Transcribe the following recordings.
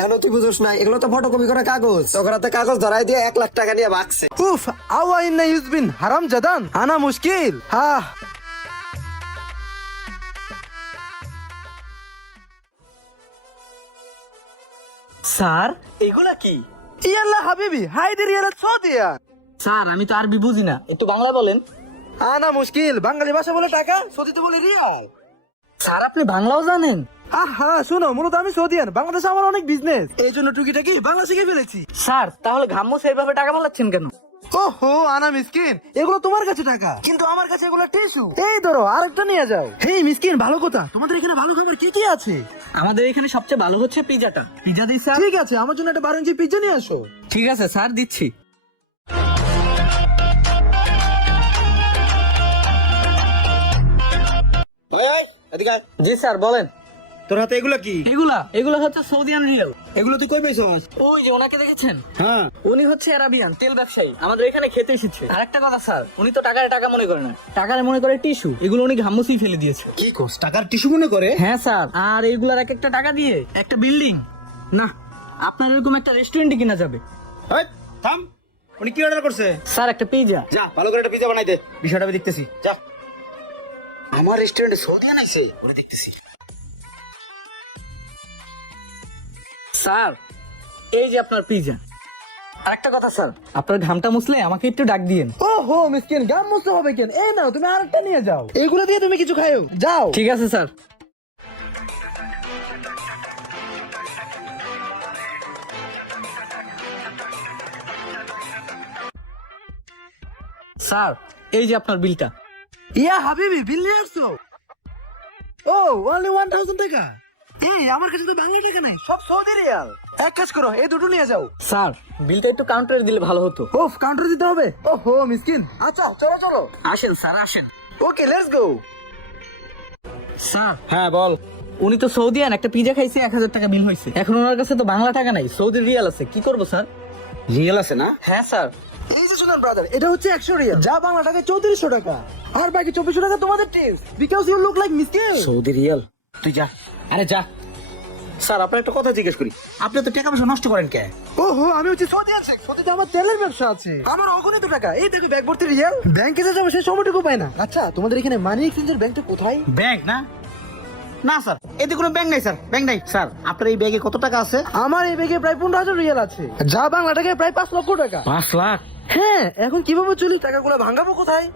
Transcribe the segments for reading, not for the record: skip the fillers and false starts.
এখন তুই বুঝোস না, এগুলো তো ফটোকপি করা কাগজ। তোর হাতে কাগজ ধরাই দিয়ে 1 লাখ টাকা নিয়ে ভাগছে। উফ আওয়া ইন্না ইউজবিন হারাম জাদান আনা মুশকিল হা। স্যার এগুলা কি? ইয়াল্লা হাবিবি হাইদের ইয়ালা সৌদিয়া। স্যার আমি তো আরবি বুঝি না, একটু বাংলা বলেন। আনা মুশকিল, বাঙালি ভাষা বলে টাকা, সৌদিতে বলে রিয়াল। স্যার আপনি বাংলাও জানেন? আহা শোনো, মূলত আমি সৌদিয়ান, বাংলাদেশে আমার অনেক বিজনেস, এই জন্য টুকিটাকি বাংলা শিখে ফেলেছি। স্যার তাহলে ঘাম্মু সেইভাবে টাকা মালাচ্ছেন কেন? ওহো আনা মিসকিন, এগুলো তোমার কাছে টাকা, কিন্তু আমার কাছে এগুলো টিস্যু। এই ধরো আরেকটা নিয়ে যাও। হেই মিসকিন, ভালো কথা, তোমাদের এখানে ভালো খাবার কি কি আছে? আমাদের এখানে সবচেয়ে ভালো হচ্ছে পিজাটা। পিজা দিই স্যার? ঠিক আছে, আমার জন্য একটা 12 ইঞ্চি পিজ্জা নিয়ে আসো। ঠিক আছে স্যার, দিচ্ছি। জি স্যার বলেন। তোর হাতে এগুলো কি? এগুলা হচ্ছে সৌদিয়ান রিয়াল। এগুলো তুই কই পেয়েছস? ওই যে ওনাকে দেখেছেন? হ্যাঁ। উনি হচ্ছে আরাবিয়ান তেল ব্যবসায়ী, আমাদের এখানে খেতে এসেছে। আরেকটা কথা স্যার, উনি তো টাকায় টাকা মনে করে না, টাকায় মনে করে টিস্যু। এগুলো উনি ঘাম্মুসি ফেলে দিয়েছে। কি কোস, টাকার টিস্যু মনে করে? হ্যাঁ স্যার, আর এগুলার এক একটা টাকা দিয়ে একটা বিল্ডিং না, আপনার এরকম একটা রেস্টুরেন্টে কিনা যাবে। এই থাম, উনি কি অর্ডার করছে? স্যার একটা পিজা। যা ভালো করে একটা পিজ্জা বানাই দে, বিষয়টা আমি দেখতেছি। যা। আমার রেস্টুরেন্টে সৌদিয়ান আইছে, ওরে দেখতেছি। স্যার এই যে আপনার পিজা। আরেকটা কথা স্যার, আপনার ঘামটা মুছলে আমাকে একটু ডাক দিয়েন। ওহো মিসকিন, গাম মুছতে হবে কেন? এই নাও, তুমি আরেকটা নিয়ে যাও, এগুলো দিয়ে তুমি কিছু খাও, যাও। ঠিক আছে স্যার। স্যার এই যে আপনার বিলটা। ইয়া হাবিবি, বিল নিয়ে আসছো? ও only 1000 টাকা? এই আমার কাছে তো বাংলা টাকা নাই, সব সৌদি রিয়াল। এক কাজ করো, এই দুটো নিয়ে যাও। স্যার বিলটা একটু কাউন্টারে দিলে ভালো হতো। ওফ, কাউন্টার দিতে হবে? ওহো মিসকিন, আচ্ছা চলো চলো। আসেন স্যার আসেন। Okay let's go. স্যার হ্যাঁ বল। উনি তো সৌদিয়ান, একটা পিজা খাইছে 1000 টাকা বিল হয়েছে। এখন ওনার কাছে তো বাংলা টাকা নাই, সৌদি রিয়াল আছে। কি করবো স্যার? রিয়াল আছে না? হ্যাঁ স্যার। এই যে শুনুন ব্রাদার, এটা হচ্ছে 100 রিয়াল, যা বাংলা টাকায় 3400 টাকা, আর বাকি 2400 টাকা তোমাদের tips, because you look like মিসকিন। Saudi riyal? তুই যা। আরে যা। স্যার আপনার একটা কথা জিজ্ঞেস করি, আপনি তো টাকা পয়সা নষ্ট করেন কে? ওহো, আমি হচ্ছে সৌদিয়ান শেখ, সৌদিতে আমার তেলের ব্যবসা আছে, আমার অগণিত টাকা। এই দেখো ব্যাগ ভর্তি রিয়াল, ব্যাংকে যে যাবে সেই সময়টুকু পায় না। আচ্ছা তোমাদের এখানে মানি এক্সচেঞ্জের ব্যাংকটা কোথায়? ব্যাংক না? না স্যার, এতে কোনো ব্যাংক নাই স্যার, ব্যাংক নাই। স্যার আপনার এই ব্যাগে কত টাকা আছে? আমার এই ব্যাগে প্রায় 15,000 রিয়াল আছে, যা বাংলা টাকায় প্রায় 5 লক্ষ টাকা। 5 লাখ? হ্যাঁ, এখন কিভাবে চলি, টাকাগুলো ভাঙাবো কোথায়?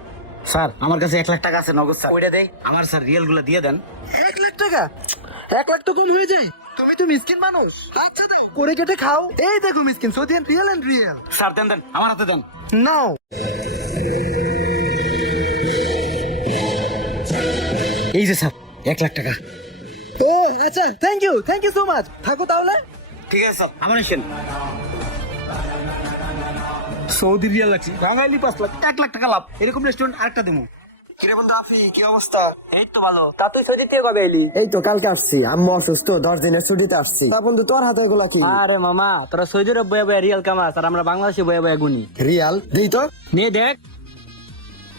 স্যার আমার কাছে 1 লাখ টাকা আছে নগদ স্যার, ওইটা দেই। আমার স্যার রিয়েল গুলো দিয়ে দেন। 1 লাখ টাকা? 1 লাখ তো কম হয়ে যায়, তুমি তো মিসকিন মানুষ। আচ্ছা দাও, করে কেটে খাও। এই দেখো মিসকিন, সৌদিয়ান রিয়াল এন্ড রিয়াল। স্যার দেন দেন, আমার হাতে দেন। নাও। এই যে স্যার 1 লাখ টাকা। ও আচ্ছা, থ্যাংক ইউ সো মাচ। থাকো তাহলে। ঠিক আছে স্যার, আমার আসেন। সৌদি রিয়াল লাগছে, বাঙালি 5 লাখ, 1 লাখ টাকা লাভ। এরকম রেস্টুরেন্ট আরেকটা দেবো। কিরে বন্ধু আফি, কি অবস্থা? এই তো ভালো। তা তুই সৌদি থেকে কবে এলি? এই তো কালকে আসছি, আম্মু অসুস্থ, 10 দিনের ছুটিতে আসছি। তা বন্ধু তোর হাতে এগুলা কি? আরে মামা, তোরা সৌদি আরব বয়ে বয়ে রিয়াল কামাস, আর আমরা বাংলাদেশে বয়ে বয়ে গুনি। রিয়াল দেই তো। নিয়ে দেখ।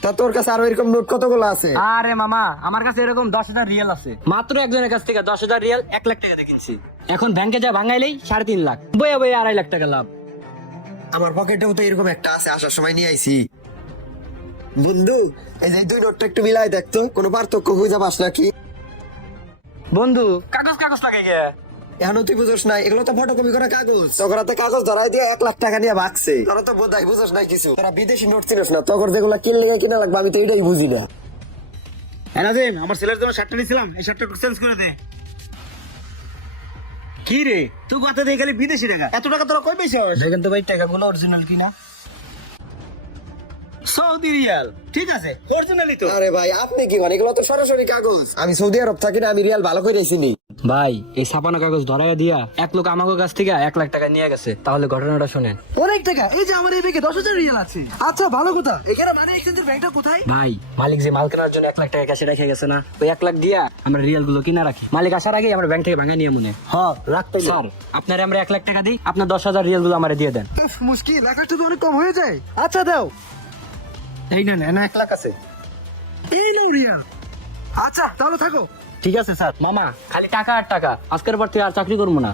তা তোর কাছে আরো এরকম নোট কতগুলো আছে? আরে মামা, আমার কাছে এরকম 10,000 রিয়াল আছে। মাত্র একজনের কাছ থেকে 10,000 রিয়াল 1 লাখ টাকা দিয়ে কিনছি। এখন ব্যাংকে যা ভাঙাইলেই 3.5 লাখ, বয়ে বয়ে 2.5 লাখ টাকা লাভ। আমার পকেটেও তো এরকম একটা আছে, আসার সময় নিয়ে আইছি। বন্ধু এই যে 2 নোটটা একটু মিলাই দেখতো, কোনো পার্থক্য খুঁজে পাস নাকি? বন্ধু কাগজ লাগাই গে। এখন তুই বুঝোস না, এগুলো তো ফটোকপি করা কাগজ। তোর হাতে কাগজ ধরাই দিয়ে 1 লাখ টাকা নিয়ে ভাগছে। তোরা তো বোধহয় বুঝোস না কিছু, তোরা বিদেশি নোট চিনিস না। তোর যেগুলা কিনলে কিনা লাগবে, আমি তো এটাই বুঝি না। এনাজিম, আমার ছেলের জন্য শার্টটা নিয়েছিলাম, এই শার্টটা একটু চেঞ্জ করে দে। কি রে, তুই কথা দিয়ে খালি বিদেশি টাকা, এত টাকা তোরা কই পেয়েছিস? দেখেন তো ভাই টাকাগুলো অরিজিনাল কিনা। সৌদি রিয়াল, ঠিক আছে, অরিজিনালি তো। আরে ভাই আপনি কি মানে, এগুলো তো সরাসরি কাগজ। আমি সৌদি আরব থাকি না, আমি রিয়াল ভালো করে চিনি। ভাই এই ছাপানো কাগজ ধরাইয়া দিয়া এক লোক আমাকে কাছ থেকে 1 লাখ টাকা নিয়ে গেছে। তাহলে ঘটনাটা শুনেন। অনেক টাকা। এই যে আমার এই ব্যাগে 10,000 রিয়াল আছে। আচ্ছা ভালো কথা, এখানে মানি এক্সচেঞ্জের ব্যাংকটা কোথায়? ভাই মালিক যে মাল কেনার জন্য 1 লাখ টাকা ক্যাশে রেখে গেছে না, ওই 1 লাখ দিয়া আমরা রিয়াল গুলো কিনা রাখি। মালিক আসার আগে আমরা ব্যাংক থেকে ভাঙা নিয়ে মনে। হ্যাঁ রাখতে। স্যার আপনারে আমরা 1 লাখ টাকা দিই, আপনার 10,000 রিয়াল গুলো আমারে দিয়ে দেন। উফ, মুশকিল, 1 লাখ তো অনেক কম হয়ে যায়। আচ্ছা দাও। এই নেন, 1 লাখ আছে। এই নাও রিয়াল। আচ্ছা তাহলে থাকো। ঠিক আছে স্যার। মামা খালি টাকা আর টাকা, আজকের পর থেকে আর চাকরি করবো না।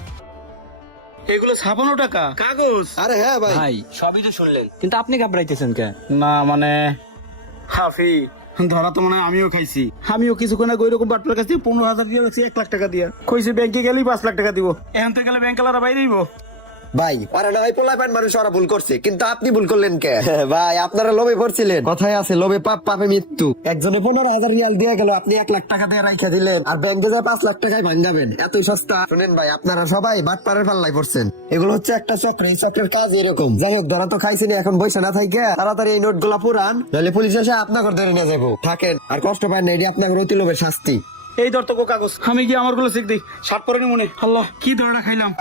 এগুলো 56 টাকা কাগজ। আরে হ্যাঁ ভাই, ভাই সবই তো শুনলেন, কিন্তু আপনি ঘাবড়াইতেছেন কে? না মানে হাফি ধরা তো মানে আমিও খাইছি। আমিও কিছুক্ষণ আগে ওইরকম বাটপার কাছ থেকে 15,000 দিয়ে রাখছি 1 লাখ টাকা দিয়া। কইছে ব্যাংকে গেলেই 5 লাখ টাকা দিব। এখন তো গেলে ব্যাংক আলারা বাইরেইব। ভাই ওরা না ভাই পোলাপান মানুষ, ওরা ভুল করছে, কিন্তু আপনি ভুল করলেন কে? ভাই আপনারা লোভে পড়ছিলেন, কথায় আছে লোভে পাপ, পাপে মৃত্যু। একজনে 15,000 রিয়াল দিয়ে গেল, আপনি 1 লাখ টাকা দিয়ে রাইখা দিলেন, আর ব্যাংকে যায় 5 লাখ টাকায় ভাঙাবেন? এতই সস্তা? শুনেন ভাই, আপনারা সবাই বাটপারের পাল্লায় পড়ছেন। এগুলো হচ্ছে একটা চক্র, এই চক্রের কাজ এরকম। যাই হোক, ধরা তো খাইছেন, এখন বসে না থাইকে তাড়াতাড়ি এই নোট গুলা পুরান, নাহলে পুলিশ এসে আপনাকে ধরে নিয়ে যাবো। থাকেন, আর কষ্ট পায় না, এটি আপনার অতি লোভের শাস্তি। এই ধর তো কাগজ, আমি গিয়ে আমার গুলো শিখ দিই। 60 পরে নি মনে। আল্লাহ কি ধরাটা খাইলাম।